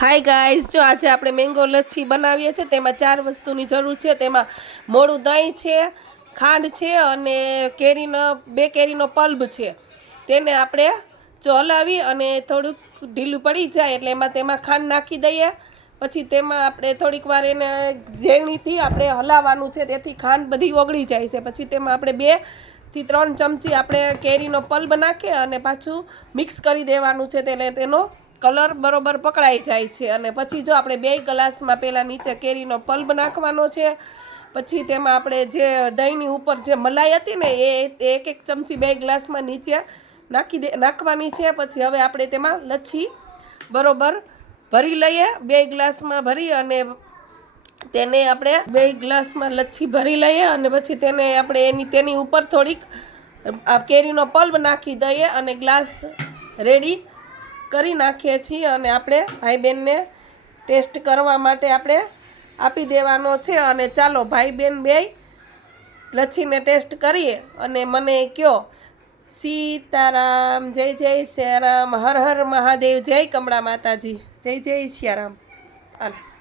Hi guys જો આજે આપણે મેંગો લચ્છી બનાવીએ છીએ, તેમાં ચાર વસ્તુની જરૂર છે. તેમાં મોડું દહીં છે, ખાંડ છે અને કેરીનો, બે કેરીનો પલ્બ છે. તેને આપણે જો હલાવી અને થોડુંક ઢીલું પડી જાય એટલે એમાં તેમાં ખાંડ નાખી દઈએ. પછી તેમાં આપણે થોડીક વાર એને ઝેરણીથી આપણે હલાવવાનું છે, તેથી ખાંડ બધી ઓગળી જાય છે. પછી તેમાં આપણે બેથી ત્રણ ચમચી આપણે કેરીનો પલ્બ નાખીએ અને પાછું મિક્સ કરી દેવાનું છે એટલે તેનો કલર બરોબર પકડાઈ જાય છે અને પછી જો આપણે બે ગ્લાસમાં પહેલાં નીચે કેરીનો પલ્બ નાખવાનો છે, પછી તેમાં આપણે જે દહીંની ઉપર જે મલાઈ હતી ને એ એક એક ચમચી બે ગ્લાસમાં નીચે નાખી દે, નાખવાની છે, પછી હવે આપણે તેમાં લચ્છી બરોબર ભરી લઈએ, બે ગ્લાસમાં ભરી અને તેને આપણે બે ગ્લાસમાં લચ્છી ભરી લઈએ અને પછી તેને આપણે એની, તેની ઉપર થોડીક આ કેરીનો પલ્બ નાખી દઈએ અને ગ્લાસ રેડી કરી નાખીએ છીએ અને આપણે ભાઈ બહેનને ટેસ્ટ કરવા માટે આપણે આપી દેવાનો છે. અને ચાલો ભાઈ બહેન બે લચ્છીને ટેસ્ટ કરીએ. અને મને કહો સીતારામ, જય જય શ્યારામ હર હર મહાદેવ, જય કમળા માતાજી, જય જય શ્યારામ હાલો.